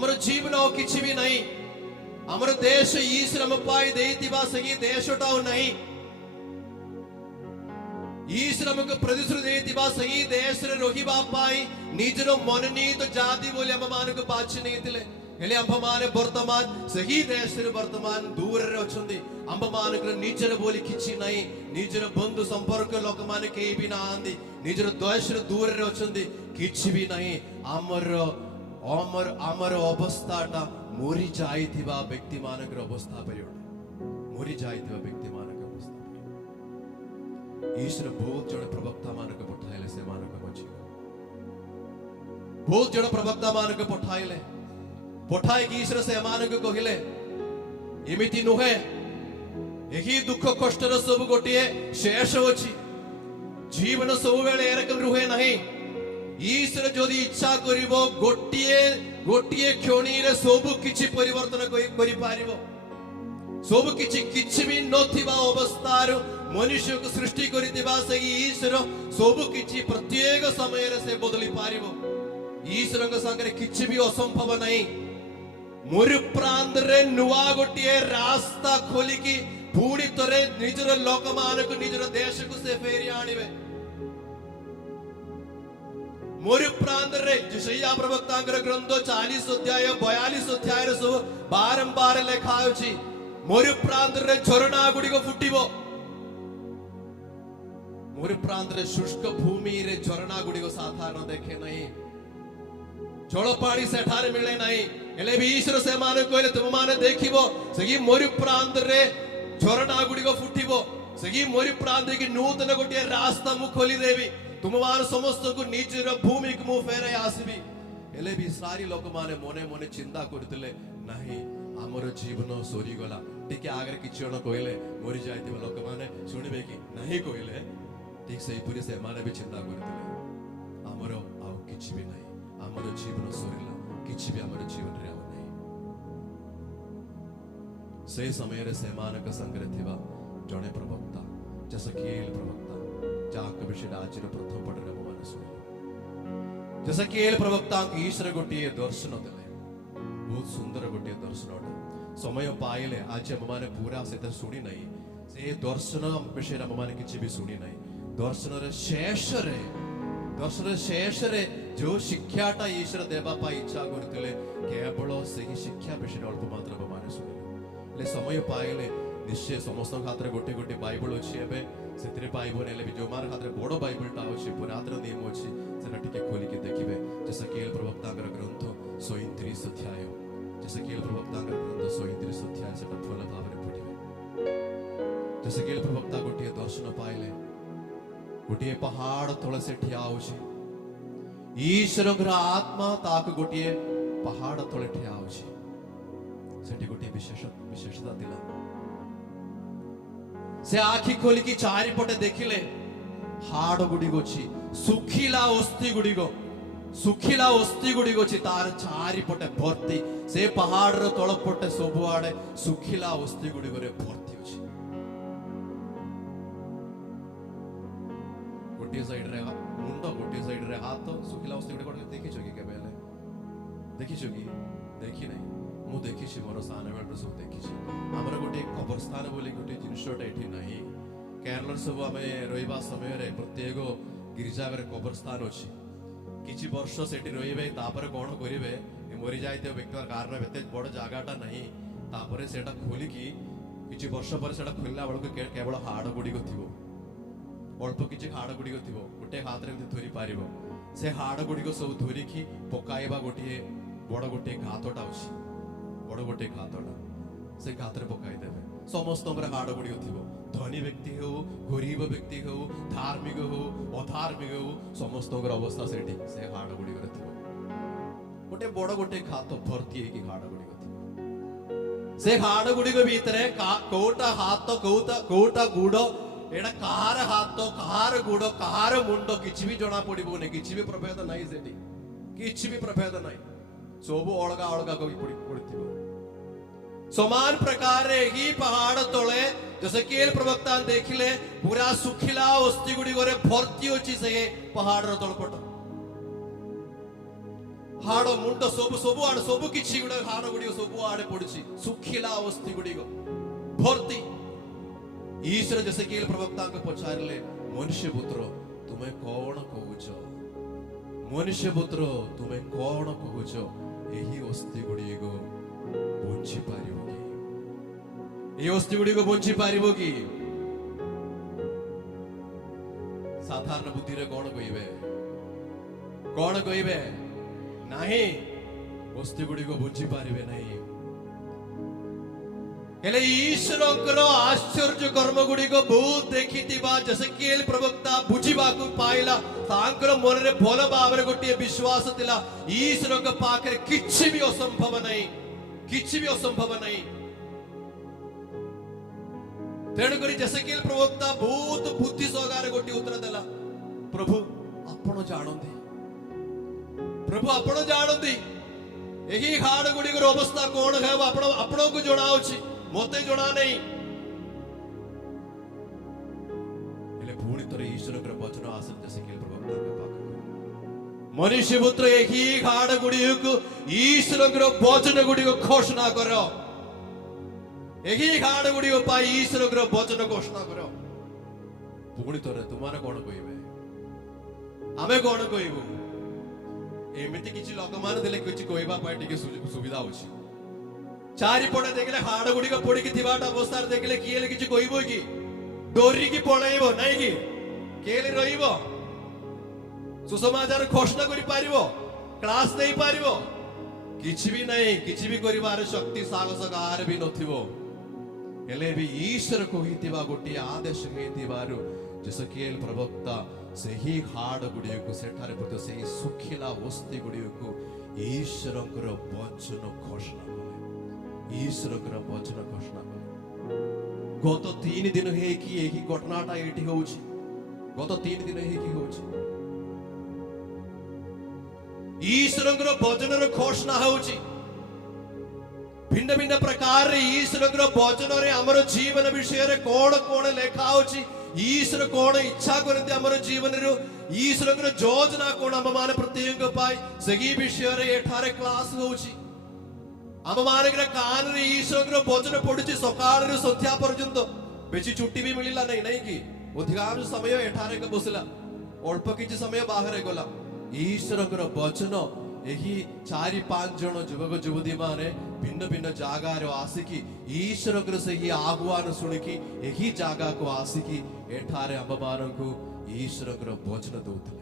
आमर जीवन और किसी भी नहीं आमर देश ईश्वर हम पाई देइतिबा सही देशटा नहीं ईश्वर हमको प्रतिश्रुति देइतिबा सही देश रे रोहिबा पाई निजरो मननीत जाति बोले हम मान को बाछि नहीं थिले हेले हम माने वर्तमान सही देश रे वर्तमान दूर रे अछंदी हम मान को निजर बोली किछि नहीं निजर बंधु संपर्क लोक माने केई भी ना आंदी निजर देश रे दूर रे अछंदी किछि भी नहीं आमर अमर अमर अवस्थाटा मोरी जाइथिबा व्यक्ति मानकर अवस्था परियोड मोरी जाइथिबा व्यक्ति मानकर अवस्था ईश्वर बहुत जण प्रवक्ता मानक पठाइले से मानक मछि बहुत जण प्रवक्ता मानक पठाइले पठाई कि ईश्वर से मानक कहिले एमिति नुहे एही दुख कष्ट र सब गोटिए शेष अछि जीवन सब बेले एरकम रुहे नहीं ईश्वर जदि इच्छा करिवो गोटिए गोटिए क्षणी रे सब किछि परिवर्तन करि पारिबो सब किछि भी नथिबा अवस्थार मनुष्य को सृष्टि करितिबा से ईश्वर सब किछि प्रत्येक समय रे से बदली पारिबो ईश्वर के संगे किछि भी असंभव नहीं मोर प्रांत रे नुआ गोटिए रास्ता खोली की पूरी तरह निजर लोकमान को निजर देश को से फेरी आनिबे मोर प्रांत रे यशायाह प्रवक्तांकर ग्रंथ 40 अध्याय 42 अध्याय रे सब बारंबार लेखा अछि मोर प्रांत रे झरणा गुडी को फुटिबो मोर प्रांत रे शुष्क भूमि रे झरणा गुडी को साधारण देखे नहीं जल पानी सेठारे मिले नहीं हेले भी ईश्वर से माने कहले तुम माने देखिबो सगी मोर प्रांत रे झरणा गुडी को फुटिबो सगी मोर प्रांत की नूतन गोटे रास्ता मु खोली देवी तुम मान समस्त को निजर भूमि को मु फेरे आसीबी हेले भी सारी लोक माने मने मने चिंता करथिले नहीं हमर जीवन सोरी गला टिके आगे किछि जण कहले मरि जायतिबा लोक माने सुनिबे कि नहीं कहले ठीक सही पूरी से माने भी चिंता करथिले हमर आउ किछि भी नहीं हमर जीवन सोरिला किछि भी हमर जीवन रे आउ नहीं से समय रे से मानक संग्रह थिबा जणे प्रवक्ता जसकीएल प्रवक्ता जाक विषय आजर प्रथम पढ़रे मन सुनिलो जसकीएल प्रवक्ता ईश्वर गोटिए दर्शन देले बहुत सुंदर गोटिए दर्शन समय पाइले आज हम माने पूरा से सुनी नहीं से दर्शन विषय हम माने किछि भी सुनी नहीं दर्शन रे शेष रे जो शिक्षाटा ईश्वर देबा पा इच्छा करथिले केवल सही शिक्षा विषय अल्प मात्र माने सुनिलो ले समय पाइले निश्चय समस्त खातिर गोटे गोटे बाइबल अछि एबे सेतरे पाइबो नेले भी जो मार खातिर बड़ बाइबलटा अछि पुरातन नियम अछि सेना टिके खोली के देखिबे जसकीएल प्रवक्तांकर ग्रंथ 139 अध्याय जसकीएल प्रवक्तांकर ग्रंथ 139 अध्याय सेटा फल भावरे पढिबे जसकीएल प्रवक्ता गोटे दर्शन पाइले गोटे पहाड़ तळे से ठिया होछि ईश्वरकर आत्मा ताक गोटे पहाड़ तळे ठिया होछि सेठी गोटे विशेषता दिला से आखि खोली की चारिपटे देखिले हाड़ गुडी गोछि सुखिला अस्थि गुडी गोछि तार चारिपटे भर्ती से पहाड़ रो तळपटे सब आडे सुखिला अस्थि गुडी गरे भर्ती अछि गोटे साइड रे मुंड गोटे साइड रे हाथ सुखिला अस्थि गुडी कोन देखिछो कि केबेले देखिछो कि देखि नहीं मु देखिछि मोर साने बेल सब देखिछि हमर गोटे कब्रस्थान बोली गोटे जिनिसटा एठी नाही केरल सब आमे रहिबा समय रे प्रत्येक गिरिजाघर कब्रस्थान अछि किछि वर्ष सेठी रहिबे तापर कोन करिवे मरि जायते व्यक्ति कारण एते बड़ जागाटा नाही तापर सेटा खोली की किछि वर्ष पर सेटा खोलला बळको केवल हाड़ गुडी को थिबो अल्प किछि हाड़ गुडी को थिबो गोटे हाथ रे धरि पारिबो से हाड़ गुडी को सब धरि की पकाइबा गोटे बड़ गोटे घातटा अछि बड़ गोटे घातटा से घातरे पकाई देबे समस्त हाड़ गुडी को थिबो धनी व्यक्ति हो गरीब व्यक्ति हो धार्मिक हो अधार्मिक हो समस्त अवस्था सेठी से हाड़ गुडी को थिबो गोटे बड़ गोटे घात भर्ती है कि हाड़ गुडी को थिबो से हाड़ गुडी को भीतरे कोटा हाथ कोटा गुड़ एडा कहार हाथ कहार गुड़ कहार मुंड किछि भी जणा पड़िबो नै किछि भी प्रभेद नाही सेठी किछि भी प्रभेद नाही सब अलगा अलगा को पड़िथिबो समान प्रकार ही पहाड़ तले जसकीएल प्रवक्ता देखिले पूरा सुखिला अस्थि गुडी गरे भर्ती अछि से पहाड़ रो तळपट ହାଡ଼ ମୁଣ୍ଡ ସବୁ ସବୁଆଡେ ସବୁ କିଛି ଗୁଡା ହାଡ଼ ଗୁଡ଼ିକ ସବୁଆଡେ ପଡୁଛି, ଶୁଖିଲା ଅସ୍ଥି ଗୁଡ଼ିକ ଭର୍ତ୍ତି। ଈଶ୍ୱର ଜେସେକିଏଲ ପ୍ରବକ୍ତାଙ୍କୁ ପଚାରିଲେ, ମନୁଷ୍ୟ ପୁତ୍ର ତୁମେ କଣ କହୁଛ? ମନୁଷ୍ୟ ପୁତ୍ର ତୁମେ କଣ କହୁଛ? ଏହି ଅସ୍ଥି ଗୁଡ଼ିକ ବଞ୍ଚି ପାରିବ କି? ଏହି ଅସ୍ଥି ଗୁଡ଼ିକ ବଞ୍ଚି ପାରିବ କି? ସାଧାରଣ ବୁଦ୍ଧିରେ କଣ କହିବେ? କଣ କହିବେ? ନାହିଁ, ଅସ୍ଥି ଗୁଡ଼ିକ ବଞ୍ଚି ପାରିବେ ନାହିଁ। ହେଲେ ଈଶ୍ୱରଙ୍କର ଆଶ୍ଚର୍ଯ୍ୟ କର୍ମ ଗୁଡ଼ିକ ବହୁତ ଦେଖିଥିବା ଜେସେକିଏଲ ପ୍ରବକ୍ତା ବୁଝିବାକୁ ପାଇଲା। ତାଙ୍କର ମନରେ ଭଲ ଭାବରେ ଗୋଟିଏ ବିଶ୍ୱାସ ଥିଲା, ଈଶ୍ୱରଙ୍କ ପାଖରେ କିଛି ବି ଅସମ୍ଭବ ନାହିଁ, କିଛି ବି ଅସମ୍ଭବ ନାହିଁ। ତେଣୁକରି ଜେସେକିଏଲ ପ୍ରବକ୍ତା ବହୁତ ବୁଦ୍ଧି ସହକାରେ ଗୋଟିଏ ଉତ୍ତର ଦେଲା, ପ୍ରଭୁ ଆପଣ ଜାଣନ୍ତି, ପ୍ରଭୁ ଆପଣ ଜାଣନ୍ତି ଏହି ହାଡ଼ ଗୁଡ଼ିକର ଅବସ୍ଥା କଣ ହେବ, ଆପଣଙ୍କୁ ଜଣାଅଛି, ମତେ ଜଣା ନାହିଁ। ହେଲେ ପୁଣି ଥରେ ଈଶ୍ୱରଙ୍କର ବଚନ ଆସିଲା ଜେସେକିଏଲ ପ୍ରବକ୍ତାଙ୍କ ପାଖକୁ, ମନୁଷ୍ୟ ପୁତ୍ର ଏହି ହାଡ଼ ଗୁଡ଼ିକୁ ଈଶ୍ୱରଙ୍କର ବଚନ ଗୁଡ଼ିକ ଘୋଷଣା କର, ଏହି ହାଡ଼ ଗୁଡ଼ିକ ପାଇଁ ଈଶ୍ୱରଙ୍କର ବଚନ ଘୋଷଣା କର। ପୁଣି ଥରେ ତୁମମାନେ କଣ କହିବେ, ଆମେ କଣ କହିବୁ? ଏମିତି କିଛି ଲୋକମାନେ ଦେଲେ କିଛି କହିବା ପାଇଁ ଟିକେ ସୁବିଧା ଅଛି। ଚାରିପଟେ ଦେଖିଲେ ହାଡ଼ ଗୁଡ଼ିକ ପଡିକି ଥିବା ଅବସ୍ଥାରେ ଦେଖିଲେ କିଏ କିଛି କହିବ କି? ଡରିକି ପଳେଇବ ନାଇଁ କି? କିଏ ରହିବ? ସୁସମାଚାର ଘୋଷଣା କରିପାରିବ, କ୍ଲାସ ଦେଇପାରିବ? କିଛି ବି ନାହିଁ, କିଛି ବି କରିବାର ଶକ୍ତି ସାହସ କାହାର ବି ନଥିବ। ହେଲେ ବି ଈଶ୍ୱର କହିଥିବା ଗୋଟିଏ ଆଦେଶ ହେଇଥିବାରୁ ଜେସେକିଏଲ ପ୍ରବକ୍ତା ସେହି ହାଡ଼ ଗୁଡ଼ିକୁ ସେଠାରେ ସେହି ଶୁଖିଲା ଅସ୍ଥି ଗୁଡ଼ିକୁ ଈଶ୍ୱରଙ୍କର ବଚନ ଘୋଷଣା କଲେ, ଈଶ୍ୱରଙ୍କର ବଚନ ଘୋଷଣା କଲେ। ଗତ 3 ଦିନ ହେଇକି ଏହି ଘଟଣାଟା ଏଠି ହଉଛି, ଗତ 3 ଦିନ ହେଇକି ହଉଛି। ଈଶ୍ୱରଙ୍କର ବଚନର ଘୋଷଣା ହଉଛି। ଭିନ୍ନ ଭିନ୍ନ ପ୍ରକାରରେ ଈଶ୍ୱରଙ୍କର ବଚନରେ ଆମର ଜୀବନ ବିଷୟରେ କଣ କଣ ଲେଖା ହଉଛି, ଈଶ୍ୱର କଣ ଇଚ୍ଛା କରନ୍ତି ଆମର ଜୀବନରୁ, ଈଶ୍ୱରଙ୍କର ଯୋଜନା କଣ ଆମ ମାନେ ପ୍ରତ୍ୟେକ ପାଇଁ, ସେହି ବିଷୟରେ ଏଠାରେ କ୍ଲାସ ହଉଛି। ଆମ ମାନଙ୍କର କାନରେ ଈଶ୍ୱରଙ୍କର ବଚନ ପଡୁଛି ସକାଳରୁ ସନ୍ଧ୍ୟା ପର୍ଯ୍ୟନ୍ତ। ବେଶୀ ଛୁଟି ବି ମିଳିଲା ନାହିଁ, ନାଇଁ କି? ଅଧିକାଂଶ ସମୟ ଏଠାରେ ବସିଲା, ଅଳ୍ପ କିଛି ସମୟ ବାହାରେ ଗଲା। ଈଶ୍ୱରଙ୍କର ବଚନ ଏହି 4-5 ଜଣ ଯୁବକ ଯୁବତୀ ମାନେ ଭିନ୍ନ ଭିନ୍ନ ଜାଗାରେ ଆସିକି ଈଶ୍ୱରଙ୍କର ସେହି ଆହ୍ୱାନ ଶୁଣିକି ଏହି ଜାଗାକୁ ଆସିକି ଏଠାରେ ଆମ ମାନଙ୍କୁ ଈଶ୍ୱରଙ୍କର ବଚନ ଦଉଥିଲେ।